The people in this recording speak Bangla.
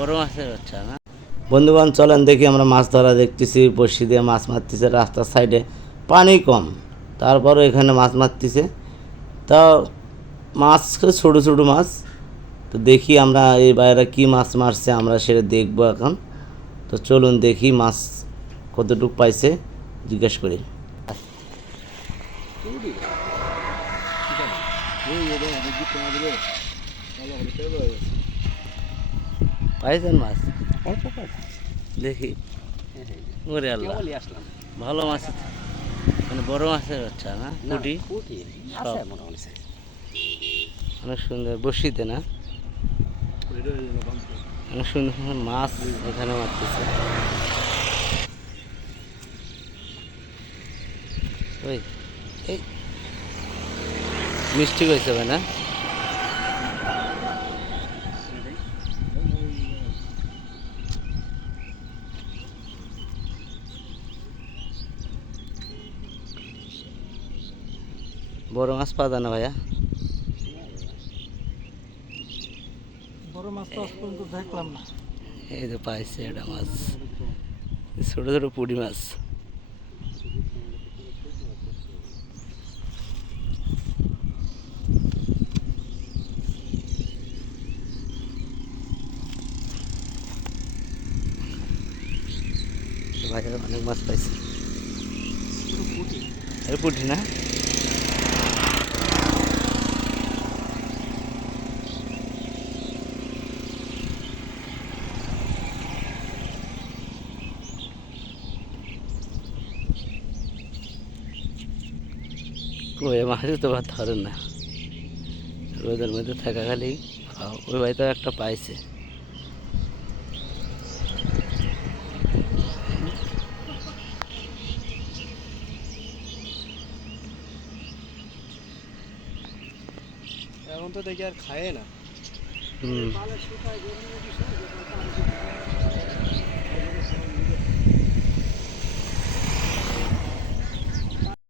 বড় মাছের বাচ্চা না। বন্ধুগণ চলেন দেখি, আমরা মাছ ধরা দেখতেছি, বড়শি দিয়ে মাছ মারতেছে রাস্তার সাইডে, পানি কম, তারপরে এখানে মাছ মারতেছে। তা মাছ ছোটো ছোটো মাছ, তো দেখি আমরা এই বাইরে কী মাছ মারছে আমরা সেটা দেখবো এখন। তো চলুন দেখি মাছ কতটুকু পাইছে জিজ্ঞেস করি। পাইছেন মাছ? দেখি। ওরে আল্লাহ, ভালো মাছ, মানে বড় মাছের বাচ্চা না? পুঁটি সব অনেক সুন্দর বসিতে না, অনেক সুন্দর সুন্দর মাছ এখানে মারতেছে। ওই এই মিষ্টি হয়েছে ভাই না? বড় মাছ পাওয়া যায় না ভাইয়া? বড় মাছ তো আজ পর্যন্ত দেখলাম না। এই তো পাইছে এটা মাছ, ছোট ছোট পুঁটি মাছ। ভাইয়া অনেক মাছ পাইছে, পুঁটি না? ওই মাছও তো ভাত ধরেন না, রোদের মধ্যে থাকা খালি। ওই ভাই তো একটা পাইছে। এখন তো দেখি আর খায় না। হুম।